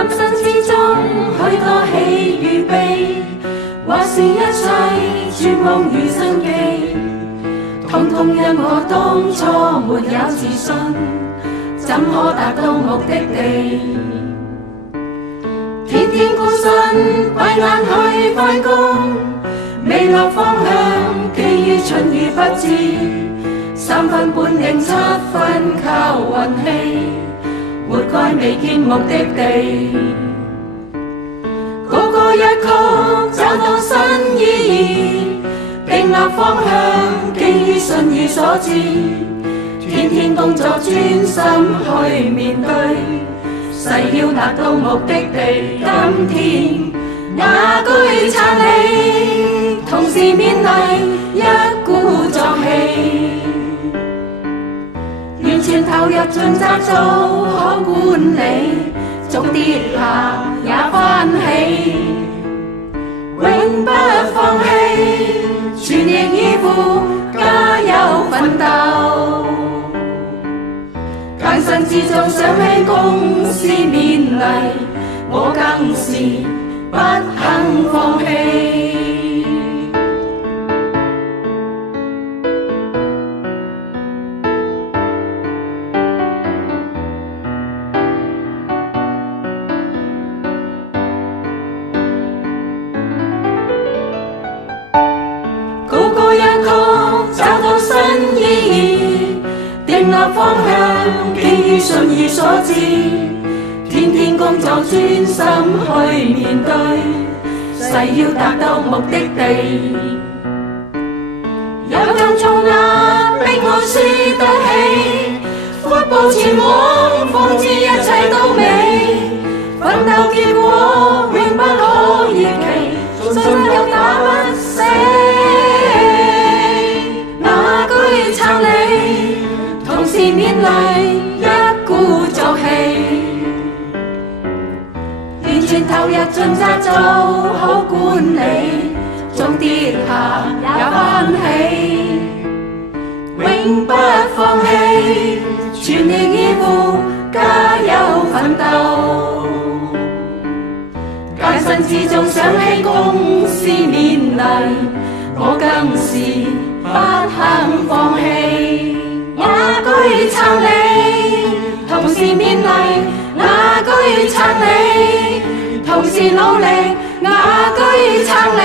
今生之中許多喜與悲，或是一切絕望與生機，通通因我當初沒有自信，怎可達到目的地？天天孤身閉眼去返工，未落方向，基於蠢與不知，3分半定7分靠運氣，活該未見目的地。個個一曲找到新意義，定立方向，基於信與所知，天天工作專心去面對，誓要達到目的地。今天雅居撐你，同時勉勵一鼓作氣，完全投入盡責做好管理，縱跌下也翻起，永不放棄，全力以赴，加油奮鬥。艱辛之中想起公司勉勵，我更是不肯放棄。個個一曲找到新意義，定立方向，基於信與所知，天天工作專心去面對，誓要達到目的地。有更重壓逼我輸得起，闊步前往，方知一切都美，奮鬥結果永不可預期，信又打不死。雅居撐你，同時勉勵一鼓作氣，完全投入盡責做好管理，縱跌下也翻起，永不放棄，全力以赴，加油奮鬥。艱辛之中想起公司勉勵，我更是不肯放棄。雅居撐你，同時勉勵，雅居撐你，同時努力，雅居撐你。